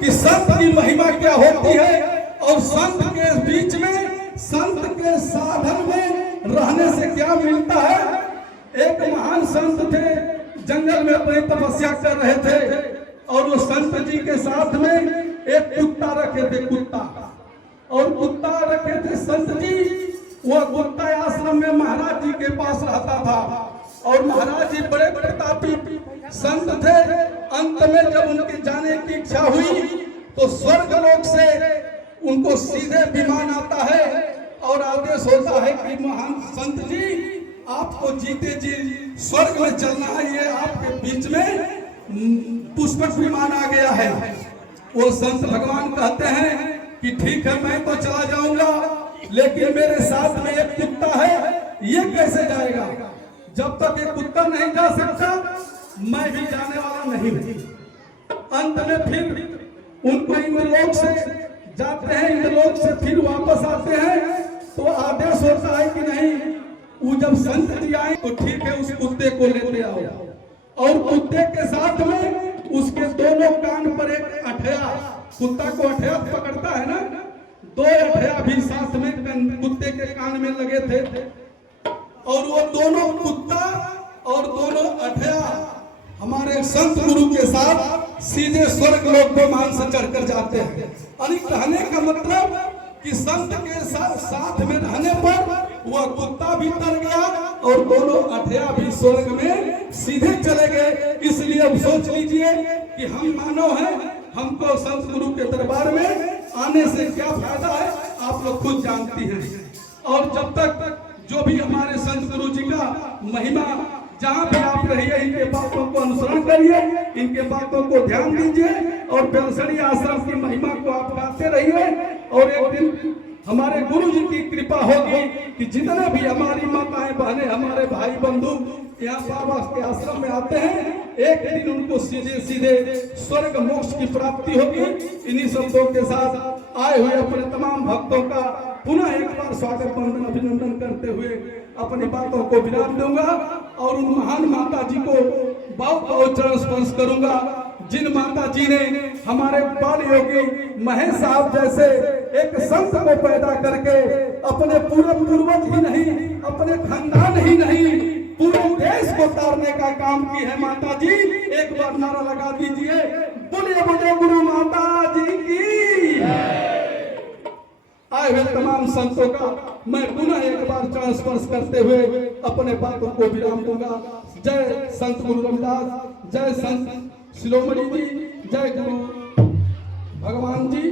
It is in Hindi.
कि संत की महिमा क्या होती है और संत के बीच में, संत के साधन में रहने से क्या मिलता है। एक महान संत थे, जंगल में अपनी तपस्या कर रहे थे और वो संत जी के साथ में एक कुत्ता रखे थे, कुत्ता और कुत्ता रखे थे संत जी। वो कुत्ता आश्रम में महाराज जी के पास रहता था और महाराज जी बड़े प्रतापी संत थे। अंत में जब उनके जाने की इच्छा हुई तो स्वर्ग लोक से उनको सीधे विमान आता है और आदेश होता है कि महान संत जी आपको जीते जी स्वर्ग में चलना है, ये आपके बीच में पुष्पक विमान आ गया है। वो संत भगवान कहते हैं कि ठीक है मैं तो चला जाऊंगा, लेकिन मेरे साथ में एक कुत्ता है, ये कैसे जाएगा। जब तक एक कुत्ता नहीं जा सकता मैं भी जाने वाला नहीं। अंत में फिर उनको इंद्रलोक से जाते हैं, इंद्रलोक से फिर वापस आते हैं तो आदेश होता है कि नहीं, वो जब संत जी आए तो ठीक है उस कुत्ते को लेते आओ और कुत्ते के साथ में उसके दोनों कान पर एक अठया, कुत्ता को अठया पकड़ता है ना, दो अठया भी साथ में कुत्ते के कान में लगे थे और वो दोनों कुत्ता और दोनों अठया हमारे संत गुरु के साथ सीधे स्वर्ग लोक में मान से चढ़कर जाते हैं। कहने का मतलब कि संत के साथ में रहने पर वह कुत्ता भी तर गया और दोनों अठया भी स्वर्ग में सीधे चले गए। इसलिए अब सोच लीजिए कि हम मानव हैं, हमको संत गुरु के दरबार में आने से क्या फायदा है, आप लोग खुद जानती हैं। और जब तक जो भी हमारे संत गुरु जी का महिमा, जहाँ भी आप रहिए इनके बातों को अनुसरण करिए, इनके बातों को ध्यान दीजिए और बेलसड़ी आश्रम की महिमा को आप गाते रहिए। और एक दिन हमारे गुरु जी की कृपा होगी कि जितने भी हमारी माताएं बहनें, हमारे भाई बंधु यहाँ बाबा के आश्रम में आते हैं, एक दिन उनको सीधे सीधे स्वर्ग मोक्ष की प्राप्ति होगी। इन्हीं शब्दों के साथ आए हुए अपने तमाम भक्तों का पुनः एक बार स्वागत वंदन अभिनंदन करते हुए अपनी बातों को विराम दूंगा और उन महान माता जी को बहुत चरण स्पर्श करूंगा जिन माता जी ने हमारे बाल योगी महेश साहब जैसे एक संत को पैदा करके अपने पूरे पूर्वज ही नहीं, अपने खानदान ही नहीं, पूरे देश को तारने का काम की है माता जी। एक बार नारा लगा दीजिए, बोलिए बोलिए गुरु माता जी की। आए हुए तमाम संतों का मैं पुनः एक बार चरण स्पर्श करते हुए अपने बातों को विराम दूंगा। जय संत गुरु रविदास, जय संत शिरोमणि जी, जय गुरु भगवान जी।